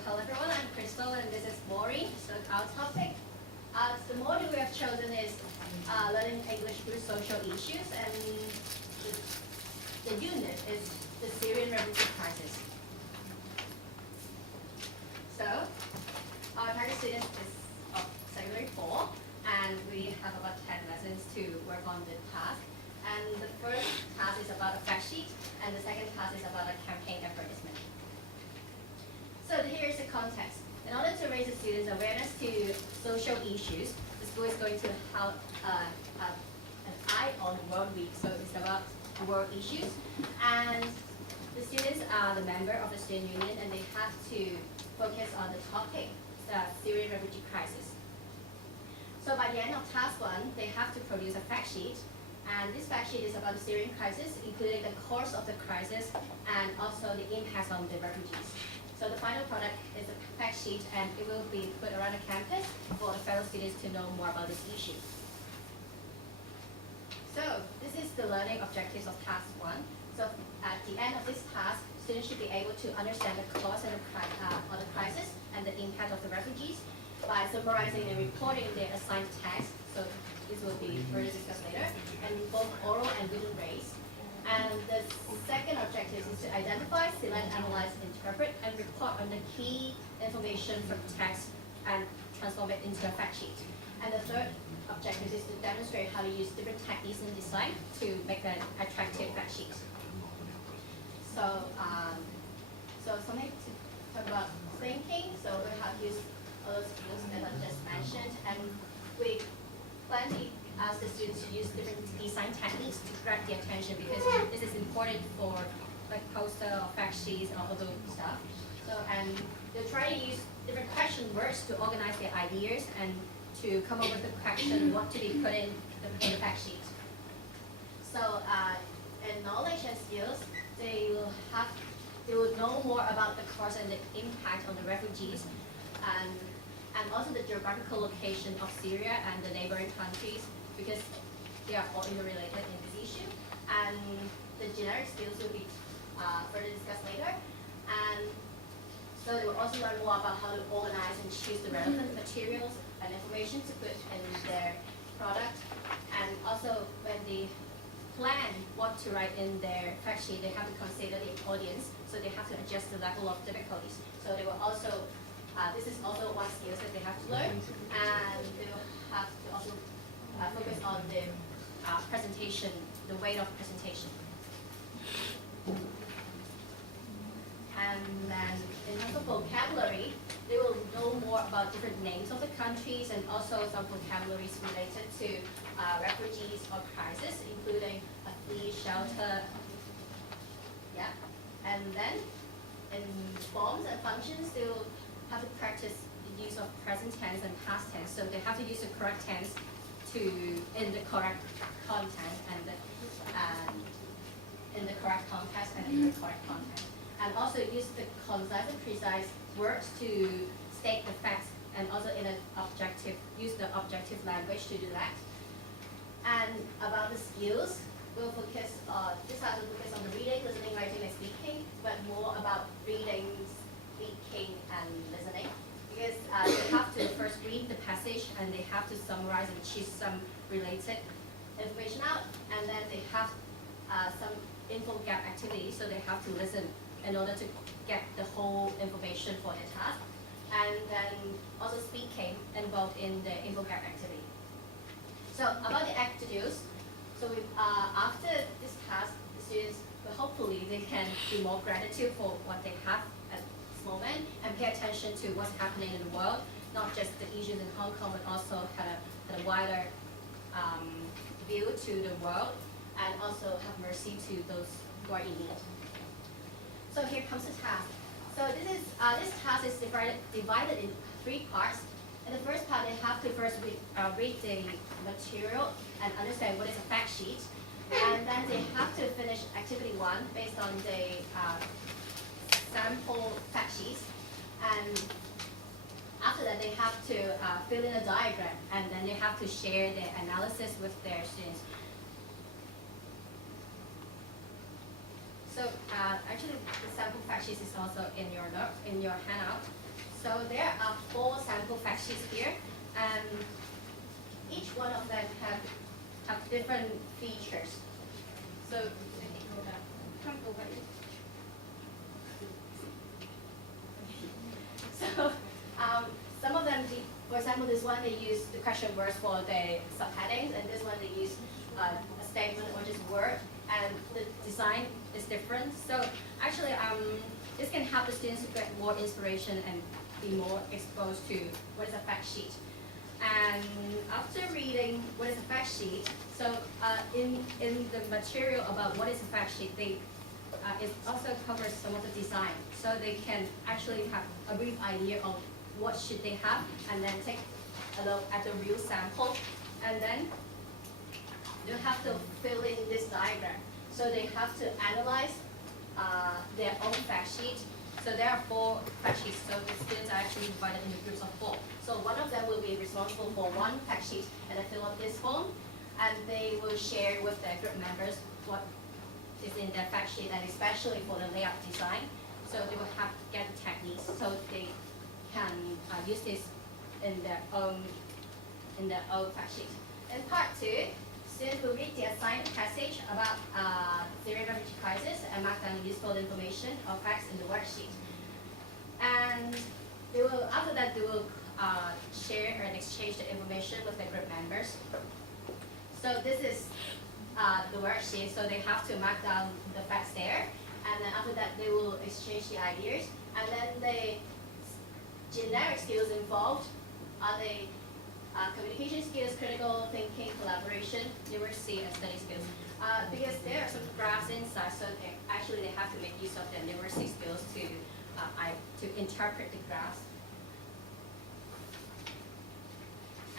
hello everyone, I'm Crystal and this is Maureen. So our topic, the module we have chosen is learning English through social issues, and the unit is the Syrian refugee crisis. So our target student is of secondary 4, and we have about 10 lessons to work on the task. And the first task is about a fact sheet, and the second task is about a campaign advertisement. So here is the context. In order to raise the students' awareness to social issues, the school is going to have an eye on World Week. So it's about world issues, and the students are the member of the student union, and they have to focus on the topic, the Syrian refugee crisis. So by the end of task 1, they have to produce a fact sheet. And this fact sheet is about the Syrian crisis, including the cause of the crisis and also the impact on the refugees. So the final product is a fact sheet, and it will be put around the campus for the fellow students to know more about this issue. So this is the learning objectives of task 1. So at the end of this task, students should be able to understand the cause of the crisis and the impact of the refugees by summarizing and reporting their assigned tasks. So this will be further discussed later, and both oral and written ways. And the second objective is to identify, select, analyze, interpret, and report on the key information from text and transform it into a fact sheet. And the third objective is to demonstrate how to use different techniques in design to make an attractive fact sheet. So, something to talk about thinking. So we have used all those skills that I just mentioned, and we plan to ask the students to use different design techniques to grab the attention, because this is important for like poster or fact sheets and all those stuff. So, and they'll try to use different question words to organize their ideas and to come up with a question what to be put in the fact sheet. So, in knowledge and skills, they will know more about the cause and the impact on the refugees, and also the geographical location of Syria and the neighboring countries, because they are all interrelated in this issue. And the generic skills will be further discussed later. And so they will also learn more about how to organize and choose the relevant materials and information to put in their product. And also when they plan what to write in their fact sheet, they have to consider the audience, so they have to adjust the level of difficulties. So they will also this is also one skill that they have to learn, and they will have to also focus on the presentation, the weight of presentation. And then in terms of vocabulary, they will know more about different names of the countries and also some vocabularies related to refugees or crisis, including a flea, shelter. Yeah, and then in forms and functions, they will have to practice the use of present tense and past tense. So they have to use the correct tense in the correct content and in the correct context and in the correct content. And also use the concise and precise words to state the facts, and also use the objective language to do that. And about the skills, we'll focus on, this has to focus on the reading, listening, writing, and speaking, but more about reading, speaking, and listening, because they have to first read the passage, and they have to summarize and choose some related information out, and then they have some info gap activities, so they have to listen in order to get the whole information for their task, and then also speaking involved in the info gap activity. So about the attitudes, so after this task, the students will hopefully they can be more gratitude for what they have at this moment and pay attention to what's happening in the world, not just the issues in Hong Kong, but also had a wider view to the world, and also have mercy to those who are in need. So here comes the task. So this task is divided in 3 parts. In the first part, they have to first read the material and understand what is a fact sheet. And then they have to finish activity 1 based on the sample fact sheets. And after that, they have to fill in a diagram, and then they have to share their analysis with their students. So actually the sample fact sheet is also in your note, in your handout. So there are 4 sample fact sheets here, and each one of them have different features. So let me go back. Come over here. So some of them, for example, this one they use the question words for the subheadings, and this one they use a statement or just word, and the design is different. So actually, this can help the students to get more inspiration and be more exposed to what is a fact sheet. And after reading what is a fact sheet, so in the material about what is a fact sheet, it also covers some of the design. So they can actually have a brief idea of what should they have, and then take a look at the real sample, and then they have to fill in this diagram. So they have to analyze their own fact sheet. So there are 4 fact sheets, so the students are actually divided into groups of 4. So one of them will be responsible for one fact sheet, and they fill up this form, and they will share with their group members what is in their fact sheet, and especially for the layout design. So they will have to get the techniques so they can use this in their own fact sheet. In part 2, students will read the assigned passage about Syrian refugee crisis and mark down useful information or facts in the worksheet. And they will, after that, they will share and exchange the information with the group members. So this is the worksheet, so they have to mark down the facts there, and then after that they will exchange the ideas, and then the generic skills involved are the communication skills, critical thinking, collaboration, numeracy, and study skills. Because there are some graphs inside, so they have to make use of their numeracy skills to interpret the graphs.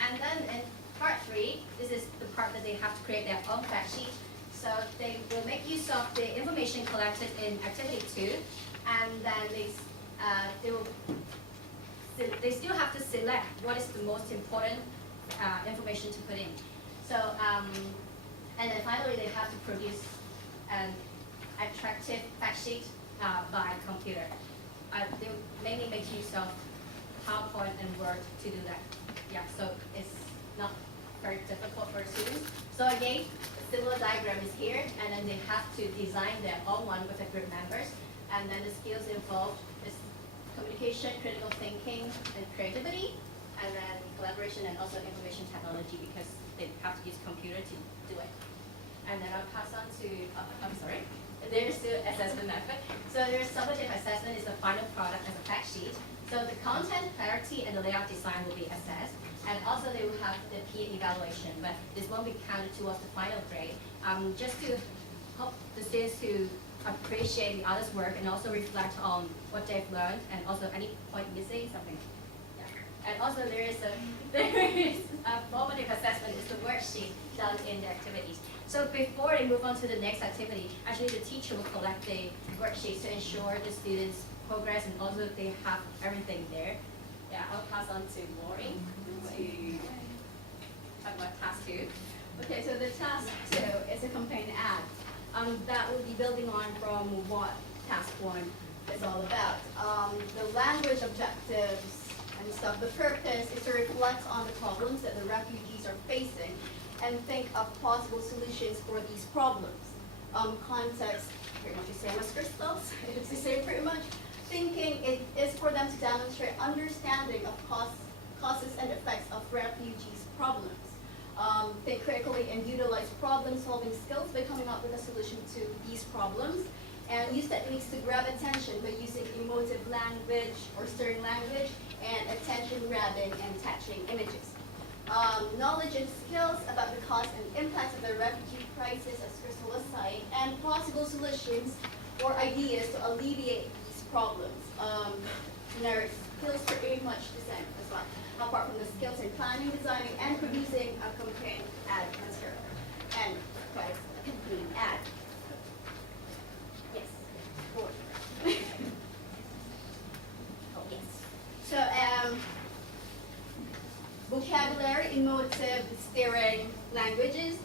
And then in part 3, this is the part that they have to create their own fact sheet. So they will make use of the information collected in activity 2, and then they still have to select what is the most important information to put in. So and then finally they have to produce an attractive fact sheet by computer. They mainly make use of PowerPoint and Word to do that. Yeah, so it's not very difficult for students. So again, a similar diagram is here, and then they have to design their own one with the group members. And then the skills involved is communication, critical thinking, and creativity, and then collaboration and also information technology, because they have to use computer to do it. And then I'll pass on to, I'm sorry, there's the assessment method. So there's summative assessment is the final product as a fact sheet. So the content, clarity, and the layout design will be assessed. And also they will have the peer evaluation, but this won't be counted towards the final grade. Just to help the students to appreciate the others' work and also reflect on what they've learned, and also any point missing, something. Yeah. And also there is a formative assessment, is the worksheet done in the activities. So before they move on to the next activity, actually the teacher will collect the worksheets to ensure the students' progress, and also they have everything there. Yeah, I'll pass on to Maureen to talk about task 2. Okay, so the task 2 is a campaign ad. That will be building on from what task 1 is all about. The language objectives and stuff. The purpose is to reflect on the problems that the refugees are facing and think of possible solutions for these problems. Context, pretty much the same as Crystal's. It's the same pretty much. Thinking, it is for them to demonstrate understanding of causes and effects of refugees' problems. Think critically and utilize problem-solving skills by coming up with a solution to these problems. And use techniques to grab attention by using emotive language or stirring language, and attention-grabbing and attaching images. Knowledge and skills about the cause and impacts of the refugee crisis, as Crystal was saying, and possible solutions or ideas to alleviate these problems. Generic skills are pretty much the same as well, apart from the skills in planning, designing, and producing a campaign ad material. And what is a campaign ad? Yes. Oh, yes. So, vocabulary, emotive, steering, languages,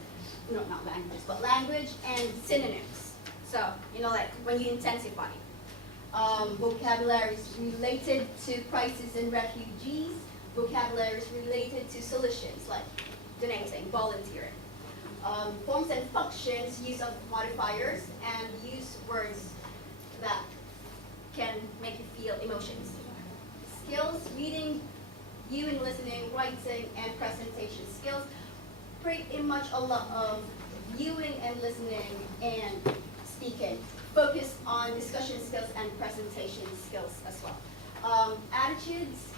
no, not languages, but language, and synonyms. So, like when you intensify. Vocabularies related to crisis and refugees, vocabularies related to solutions like donating, volunteering. Forms and functions, use of modifiers, and use words that can make you feel emotions. Skills, reading, viewing, listening, writing, and presentation skills. Pretty much a lot of viewing and listening and speaking. Focus on discussion skills and presentation skills as well. Attitudes,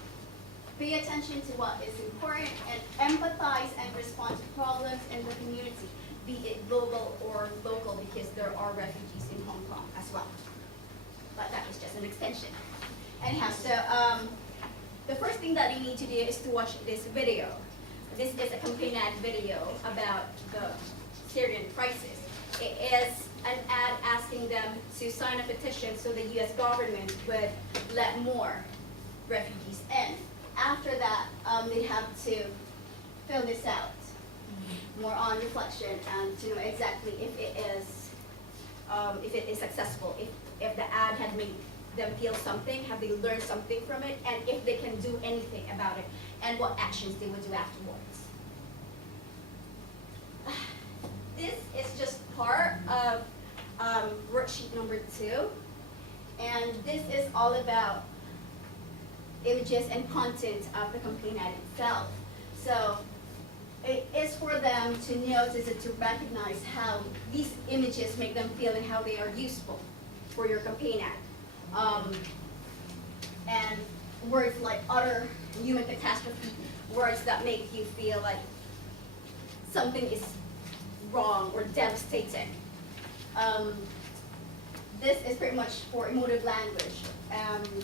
pay attention to what is important and empathize and respond to problems in the community, be it global or local, because there are refugees in Hong Kong as well. But that is just an extension. Anyhow, so the first thing that you need to do is to watch this video. This is a campaign ad video about the Syrian crisis. It is an ad asking them to sign a petition so the US government would let more refugees in. After that, they have to fill this out, more on reflection, and to know exactly if it is successful, if the ad had made them feel something, have they learned something from it, and if they can do anything about it, and what actions they would do afterwards. This is just part of worksheet number 2, and this is all about images and content of the campaign ad itself. So it is for them to notice and to recognize how these images make them feel and how they are useful for your campaign ad. And words like utter human catastrophe, words that make you feel like something is wrong or devastating. This is pretty much for emotive language.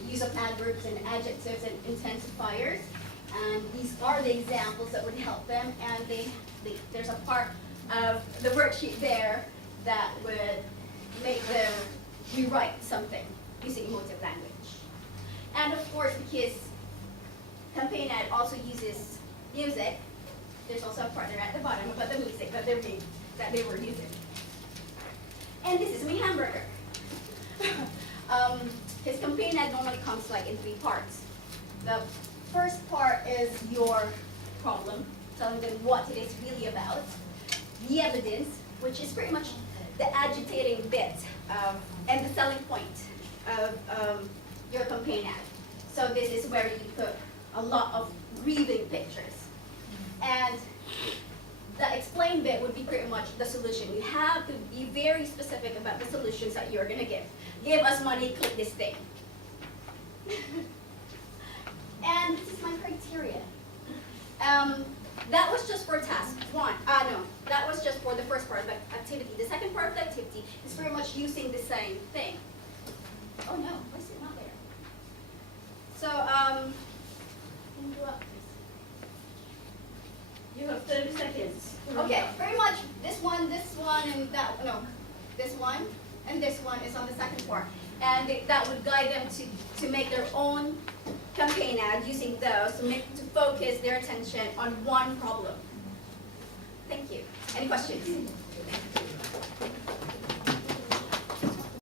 Use of adverbs and adjectives and intensifiers. And these are the examples that would help them. And there's a part of the worksheet there that would make them rewrite something using emotive language. And of course, because campaign ad also uses music, there's also a part there at the bottom about the music that they were using. And this is my hamburger. His campaign ad normally comes like in 3 parts. The first part is your problem, telling them what it is really about. The evidence, which is pretty much the agitating bit and the selling point of your campaign ad. So this is where you put a lot of grieving pictures. And the explain bit would be pretty much the solution. You have to be very specific about the solutions that you're going to give. Give us money, click this thing. And this is my criteria. That was just for task 1. No, that was just for the first part of the activity. The second part of the activity is pretty much using the same thing. Oh no, why is it not there? So, interrupt this. You have 30 seconds. Okay, pretty much this one, and that, no, this one, and this one is on the second part. And that would guide them to make their own campaign ad using those to focus their attention on one problem. Thank you. Any questions?